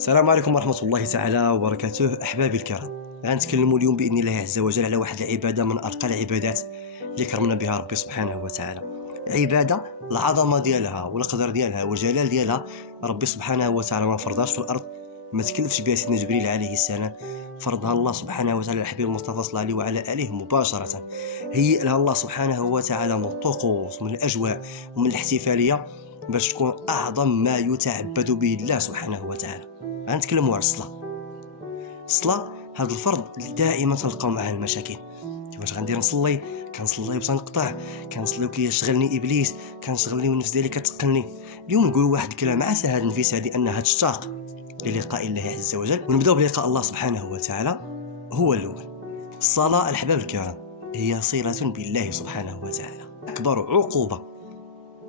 السلام عليكم ورحمة الله تعالى وبركاته. أحبابي الكرام، غنتكلموا اليوم بإذن الله عز وجل على واحد العبادة من أرقى العبادات اللي كرمنا بها ربي سبحانه وتعالى. عبادة العظمة ديالها والقدر ديالها والجلال ديالها ربي سبحانه وتعالى ما فرضهاش في الأرض، ما تكلفش بها سيدنا جبريل عليه السلام، فرضها الله سبحانه وتعالى الحبيب المصطفى صلى الله عليه وعلى آله مباشرة. هيئ لها الله سبحانه وتعالى من الطقوس ومن الأجواء ومن الاحتفالية باش تكون أعظم ما يتعبد به الله سبحانه وتعالى. غنتكلموا على الصلاة. هذا الفرض اللي دائما تلقاو معاه المشاكل. كيفاش غندير نصلي؟ كنصلي وتنقطع، كنصلي وكيشغلني ابليس، كنشغلني والنفس ديالي كتقلني. اليوم نقول واحد الكلام عسى هذا النفس هذه انها تشتاق للقاء الله عز وجل، ونبداو بلقاء الله سبحانه وتعالى. هو الاول الصلاة. الاحباب الكرام، هي صلة بالله سبحانه وتعالى. اكبر عقوبة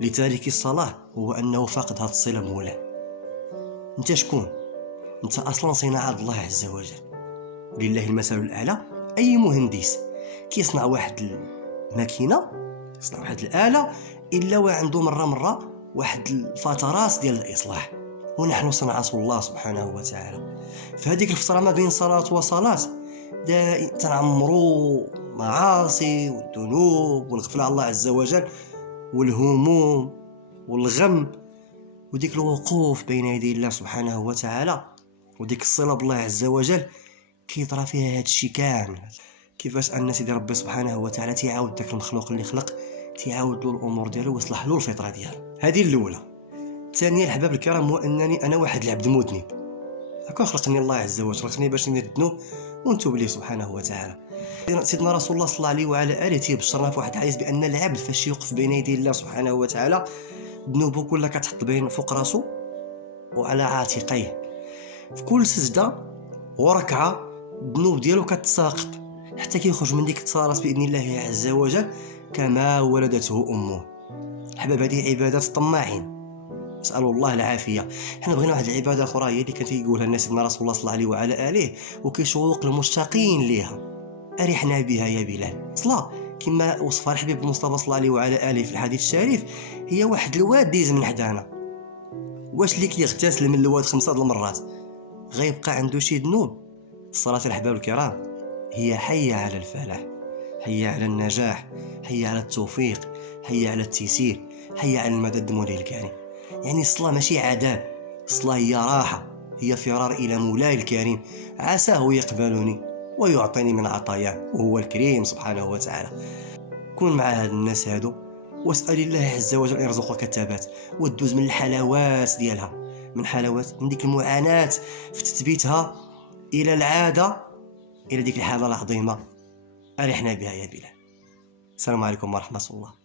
لتارك الصلاة هو انه فقد هذه الصلة مولاه. انت شكون؟ انت اصلا صناعة الله عز وجل، ولله المثل الاعلى. اي مهندس كيصنع واحد الماكينه، يصنع واحد الاله، الا وعنده مره واحد الفترات ديال الاصلاح. ونحن صنعة الله سبحانه وتعالى. فهذيك الفتره ما بين صلاه وصلاه تنعمروا معاصي والذنوب والغفله على الله عز وجل والهموم والغم، وديك الوقوف بين يدي الله سبحانه وتعالى وديك الصلة بالله عز وجل كيطرى فيها هذا الشيء كامل. كيفاش ان سيدي ربي سبحانه وتعالى تيعاود داك المخلوق اللي خلق، تيعاود له الامور ديالو ويصلح له الفطره ديالو. هذه الاولى. الثانيه الحباب الكرام هو انني انا واحد العبد مذنب. هكا خلقني الله عز وجل، خلقني باش نذنب ونتوب ليه سبحانه وتعالى. سيدنا رسول الله صلى الله عليه وعلى اله تيبشرنا في واحد الحديث بان العبد فاش يوقف بين يدي الله سبحانه وتعالى ذنوبه كلها كتحط بين فوق راسه وعلى عاتقيه. في كل سجده وركعه الذنوب ديالو كتساقط حتى كيخرج من ديك الصلاه باذن الله عز وجل كما ولدته امه. الحباب، هذه عبادات الطماعين، نسال الله العافيه. حنا بغينا واحد العباده اخرى هي اللي كان تيقولها الناس سيدنا رسول الله صلى الله عليه وعلى اله وكيشوق المشتاقين ليها. ارحنا بها يا بلال. الصلاه كما وصفها الحبيب المصطفى صلى الله عليه وعلى اله في الحديث الشريف هي واحد الواد ديز من حدانا. واش اللي كيغتسل من الواد 5 المرات غيبقى عنده شي ذنوب؟ الصلاة الأحباب الكرام هي حي على الفلاح، حي على النجاح، حي على التوفيق، حي على التيسير، حي على المدد مولاي الكريم. يعني الصلاة ماشي عذاب، الصلاة هي راحة، هي فرار إلى مولاي الكريم عساه يقبلني ويعطيني من عطاياه وهو الكريم سبحانه وتعالى. كون مع هاد الناس هادو واسأل الله عز وجل أن يرزقك الثبات وتدوز من الحلاوات ديالها، من ديك المعاناة في تثبيتها إلى العادة، إلى ديك الحالة العظيمة. أرحنا بها يا بلال. السلام عليكم ورحمة الله.